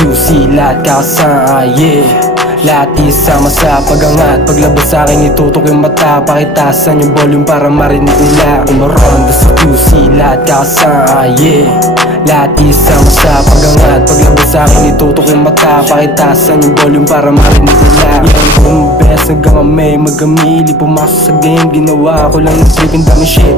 QC, lahat kakasama, yeah. Lahat isama sa pagangat. Paglabas sa'kin itutok yung mata, pakitasan yung volume para marinig nila. Umaronda sa QC, lahat kakasama, yeah. Lahat isama sa pagangat. Paglabas sa'kin itutok yung mata, pakitasan yung volume para marinig nila. Yan kung best hanggang may magamili. Pumasok sa game, ginawa ko lang yung trip, ang dami shit.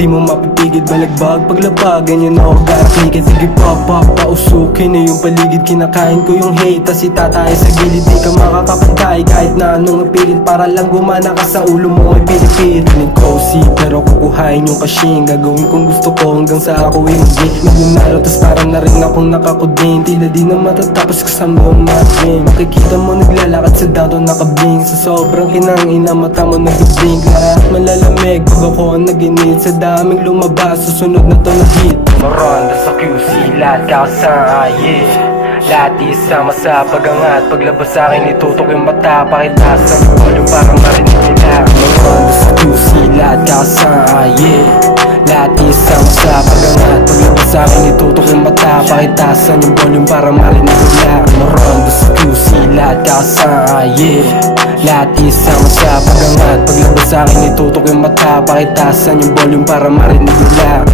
Di mo mapipigil balagbag paglapag, ganyan ako garapikin. Sige pausukin na yung paligid, kinakain ko yung hate. Tas itatay sa gilid, di ka makakapantay kahit na anong ipilit. Para lang gumana ka sa ulo mo ay pinipit. Feeling cozy pero kukuhain yung kashing. Gagawin kung gusto ko hanggang sa ako hindi magnanalo. Tas parang na rin akong nakakudin, tila di na matatapos kasama yung matin. Makikita mo naglalakad sa dato nakabling. Sa sobrang kinangina mata mo nag-blink. Lahat malalamig pag ako ang naginit. Sa daming lumabas, susunod na to na hit. Maronda sa QC, lahat kakasama, yeah. Lahat isama sa pagangat. Paglabas sa'kin itutok yung mata, pakitasan yung volume para marinig nila. Maronda sa QC, lahat kakasama, yeah. Lahat isama sa pagangat. Paglabas sa'kin itutok yung mata, pakitasan yung volume para marinig nila. Maronda sa QC, lahat kakasama, yeah. Lahat isama sa pagangat. Paglabas sa'kin itutok yung mata, pakitasan yung volume para marinig nila.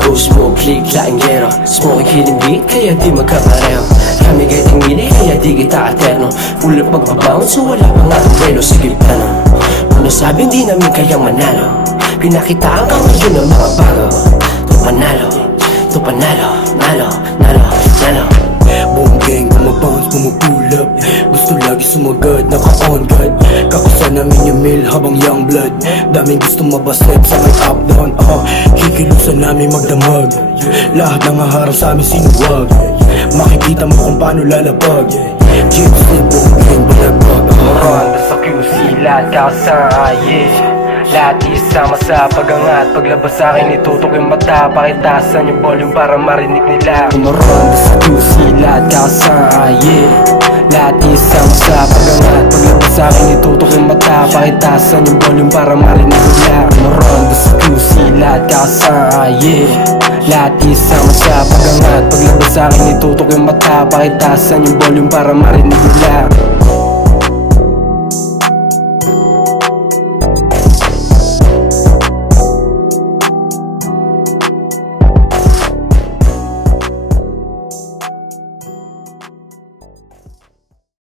Go smoke, click, lainggero. Smoke, killing beat, kaya di magkapareho. Kami getting mili, kaya di kita aterno. Full up magbabounce, so wala pa nga duelo. Sige plano, kung nasabing di namin kayang manalo. Pinakitaan ka ngayon ng mga bago. To panalo, nalo, nalo. Buong gang, bumabounce, bumupull up. Gusto lagi sumagad, naka-on guard. Kakusa namin yung mill habang young blood. Daming gusto mabastep sa may up down. Kikilusan namin magdamag. Lahat ng haharap sa amin sinuwag. Makikita mo kung paano lalapag. James Lee, buong gang, balagbag. Maronda sa QC, lahat kakasama, yeah. Lahat isama sa pagangat. Paglabas sa'kin itutok yung mata, pakitasan yung volume para marinig nila. Umaronda sa QC, lahat kakasama, yeah. Lahat isama sa pagangat. Paglabas sa'kin itutok yung mata, pakitasan yung volume para marinig nila. Umaronda sa QC, lahat kakasama, yeah. Lahat isama sa pagangat. Paglabas sa'kin itutok yung mata, pakitasan yung volume para marinig nila.